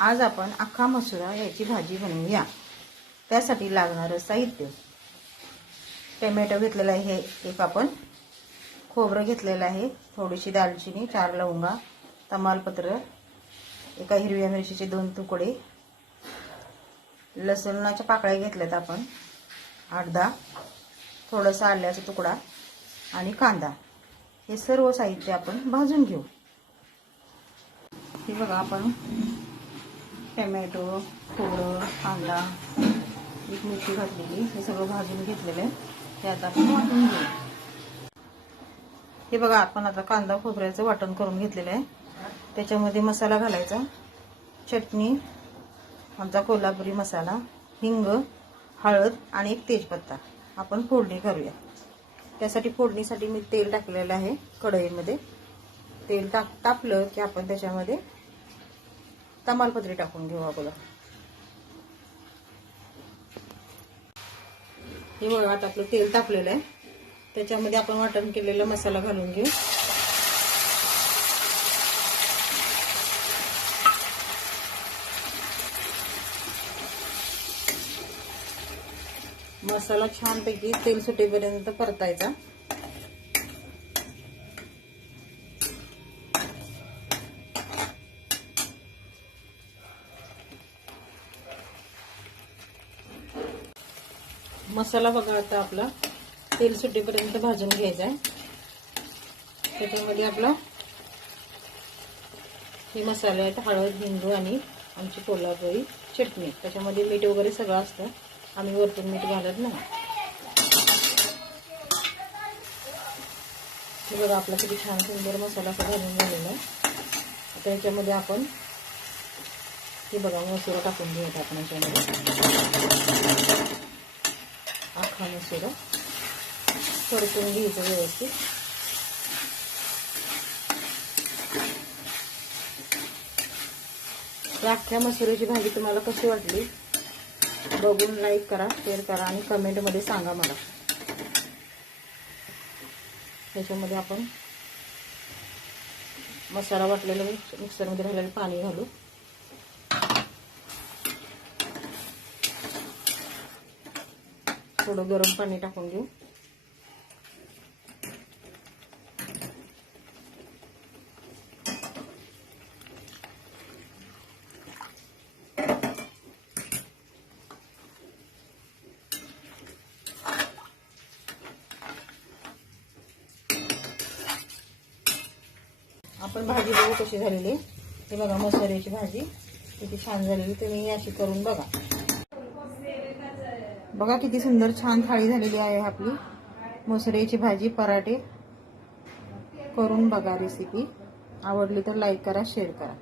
आज आपण अख्खा मसुरा याची भाजी बनवूया। त्यासाठी लागणारं साहित्य: टोमॅटो घेतलेला आहे एक, आपण खोबरं घेतलेलं आहे, थोडीशी दालचिनी, 4 लवंगा, तमालपत्र, एका हिरव्या मिरचीचे 2 तुकडे, लसणाच्या पाकळ्या घेतल्यात आपण 8-10, थोडासा आल्याचा तुकडा आणि कांदा। हे सर्व साहित्य आपण भाजून घेऊ। हे बघा, आपण टोमॅटो, खोबरं, कांदा, एक मिरची घातलेली, हे सगळं भाजून घेतलेलं आहे। हे आता आपण वाटून घेऊ। हे बघा, आपण आता कांदा खोबऱ्याचं वाटण करून घेतलेलं आहे। त्याच्यामध्ये मसाला घालायचा: चटणी, आमचा कोल्हापुरी मसाला, हिंग, हळद आणि एक तेजपत्ता। आपण फोडणी करूया। त्यासाठी फोडणीसाठी मी तेल टाकलेलं आहे कढईमध्ये। तेल तापलं की आपण त्याच्यामध्ये तमालपत्री टाकून घेऊ अगोदर। हे बघा, आता आपलं तेल तापलेलं आहे। त्याच्यामध्ये आपण वाटण केलेला मसाला घालून घेऊ। मसाला छानपैकी तेल सुटेपर्यंत परतायचा। मसाला बघा, आता आपला तेल सुटेपर्यंत भाजून घ्यायचा आहे। त्याच्यामध्ये आपला हे मसाले आहेत: हळद, हिंग आणि आमची कोल्हापुरी चटणी। त्याच्यामध्ये मीठ वगैरे सगळं असतं, आम्ही वरतून मीठ घालत नाही। हे बघा, आपला किती छान सुंदर मसाला असा घालून झालेला आहे। आता याच्यामध्ये आपण हे बघा मसुरा टाकून घेऊया। आपण याच्यामध्ये अख्खा मसुरा परतून घ्यायचा व्यवस्थित। अख्ख्या मसुराची भाजी तुम्हाला कशी वाटली बघून लाईक करा, शेअर करा आणि कमेंटमध्ये सांगा मला। त्याच्यामध्ये आपण मसाला वाटलेला मिक्सरमध्ये घालायला पाणी घालू। थोडं गरम पाणी टाकून घेऊ। आपण भाजी बघू कशी झालेली। हे बघा, मसुऱ्याची भाजी किती छान झालेली। तुम्ही अशी करून बघा। बघा किती सुंदर छान थाळी झालेली आहे आपली मसुऱ्याची भाजी पराठे। करून बघा रेसिपी। आवडली तर लाईक करा, शेअर करा।